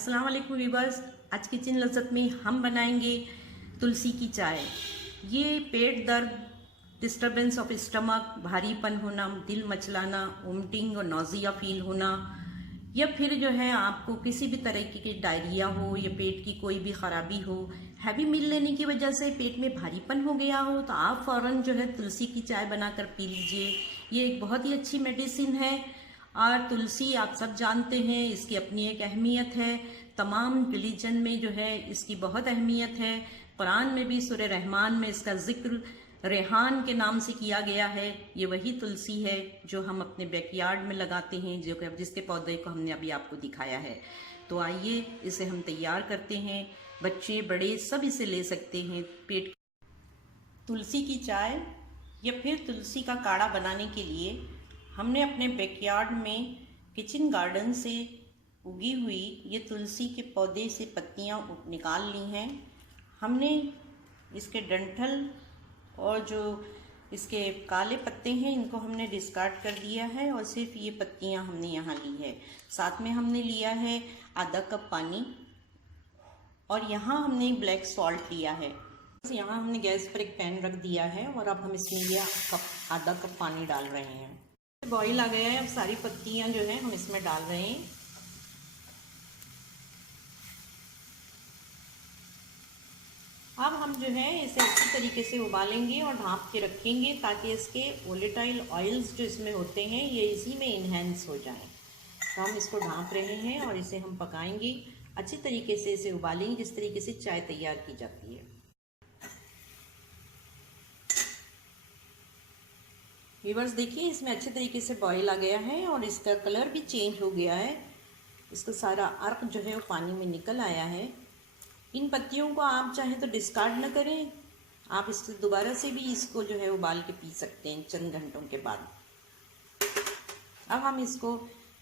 अस्सलाम वालेकुम व्यूअर्स। आज किचन लज़्ज़त में हम बनाएंगे तुलसी की चाय। ये पेट दर्द, डिस्टर्बेंस ऑफ स्टमक, भारीपन होना, दिल मचलाना, वोमिटिंग और नौजिया फील होना, या फिर जो है आपको किसी भी तरह की डायरिया हो या पेट की कोई भी खराबी हो, हैवी मील लेने की वजह से पेट में भारीपन हो गया हो, तो आप फ़ौरन जो है तुलसी की चाय बनाकर पी लीजिए। ये एक बहुत ही अच्छी मेडिसिन है। और तुलसी आप सब जानते हैं, इसकी अपनी एक अहमियत है। तमाम रिलीजन में जो है इसकी बहुत अहमियत है। कुरान में भी सूरह रहमान में इसका जिक्र रेहान के नाम से किया गया है। ये वही तुलसी है जो हम अपने बैकयार्ड में लगाते हैं, जिसके पौधे को हमने अभी आपको दिखाया है। तो आइए इसे हम तैयार करते हैं। बच्चे बड़े सब इसे ले सकते हैं। पेट तुलसी की चाय या फिर तुलसी का काढ़ा बनाने के लिए हमने अपने बैकयार्ड में किचन गार्डन से उगी हुई ये तुलसी के पौधे से पत्तियां निकाल ली हैं। हमने इसके डंठल और जो इसके काले पत्ते हैं इनको हमने डिस्कार्ड कर दिया है और सिर्फ ये पत्तियां हमने यहाँ ली है। साथ में हमने लिया है आधा कप पानी और यहाँ हमने ब्लैक सॉल्ट लिया है। यहाँ हमने गैस पर एक पैन रख दिया है और अब हम इसमें ये आधा कप पानी डाल रहे हैं। बॉईल आ गया है। अब सारी पत्तियां जो है हम इसमें डाल रहे हैं। अब हम जो है इसे अच्छी तरीके से उबालेंगे और ढाँप के रखेंगे ताकि इसके वोलेटाइल ऑयल्स जो इसमें होते हैं ये इसी में इन्हेंस हो जाएं। तो हम इसको ढाँप रहे हैं और इसे हम पकाएंगे। अच्छी तरीके से इसे उबालेंगे जिस तरीके से चाय तैयार की जाती है। व्यूअर्स देखिए, इसमें अच्छे तरीके से बॉईल आ गया है और इसका कलर भी चेंज हो गया है। इसका सारा अर्क जो है वो पानी में निकल आया है। इन पत्तियों को आप चाहें तो डिस्कार्ड न करें, आप इससे दोबारा से भी इसको जो है उबाल के पी सकते हैं चंद घंटों के बाद। अब हम इसको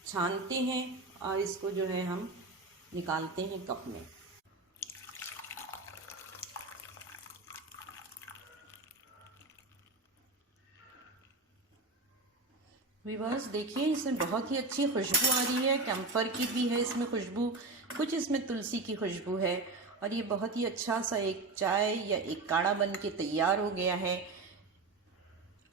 छानते हैं और इसको जो है हम निकालते हैं कप में। व्यूअर्स देखिए, इसमें बहुत ही अच्छी खुशबू आ रही है। कैम्फर की भी है इसमें खुशबू, कुछ इसमें तुलसी की खुशबू है और ये बहुत ही अच्छा सा एक चाय या एक काढ़ा बन के तैयार हो गया है।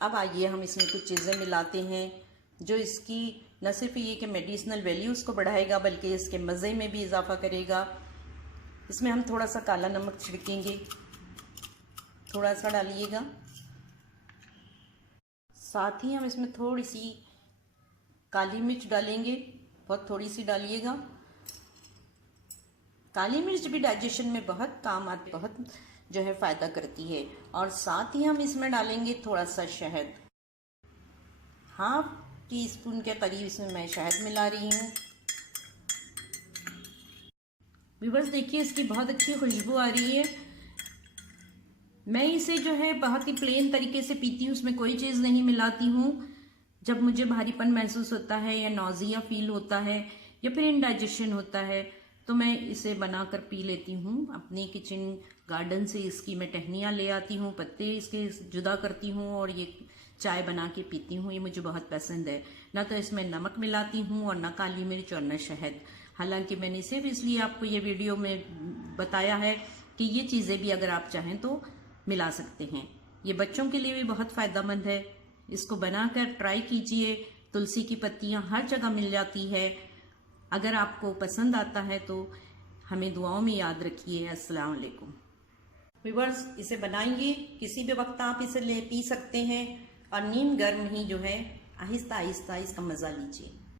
अब आइए हम इसमें कुछ चीज़ें मिलाते हैं जो इसकी न सिर्फ ये कि मेडिसिनल वैल्यूज़ को बढ़ाएगा बल्कि इसके मज़े में भी इजाफा करेगा। इसमें हम थोड़ा सा काला नमक छिड़केंगे, थोड़ा सा डालिएगा। साथ ही हम इसमें थोड़ी सी काली मिर्च डालेंगे, बहुत थोड़ी सी डालिएगा। काली मिर्च भी डाइजेशन में बहुत काम आती, बहुत जो है फ़ायदा करती है। और साथ ही हम इसमें डालेंगे थोड़ा सा शहद। 1/2 टीस्पून के करीब इसमें मैं शहद मिला रही हूँ। व्यूअर्स देखिए, इसकी बहुत अच्छी खुशबू आ रही है। मैं इसे जो है बहुत ही प्लेन तरीके से पीती हूँ, उसमें कोई चीज़ नहीं मिलाती हूँ। जब मुझे भारीपन महसूस होता है या नौजिया फील होता है या फिर इंडाइजेशन होता है तो मैं इसे बनाकर पी लेती हूँ। अपने किचन गार्डन से इसकी मैं टहनियाँ ले आती हूँ, पत्ते इसके जुदा करती हूँ और ये चाय बना के पीती हूँ। ये मुझे बहुत पसंद है। ना तो इसमें नमक मिलाती हूँ और ना काली मिर्च और न शहद। हालांकि मैंने सिर्फ इसलिए आपको ये वीडियो में बताया है कि ये चीज़ें भी अगर आप चाहें तो मिला सकते हैं। ये बच्चों के लिए भी बहुत फ़ायदेमंद है। इसको बनाकर ट्राई कीजिए। तुलसी की पत्तियां हर जगह मिल जाती है। अगर आपको पसंद आता है तो हमें दुआओं में याद रखिए। अस्सलाम वालेकुम। व्यूअर्स इसे बनाइए, किसी भी वक्त आप इसे ले पी सकते हैं और नीम गर्म ही जो है आहिस्ता आहिस्ता इसका मज़ा लीजिए।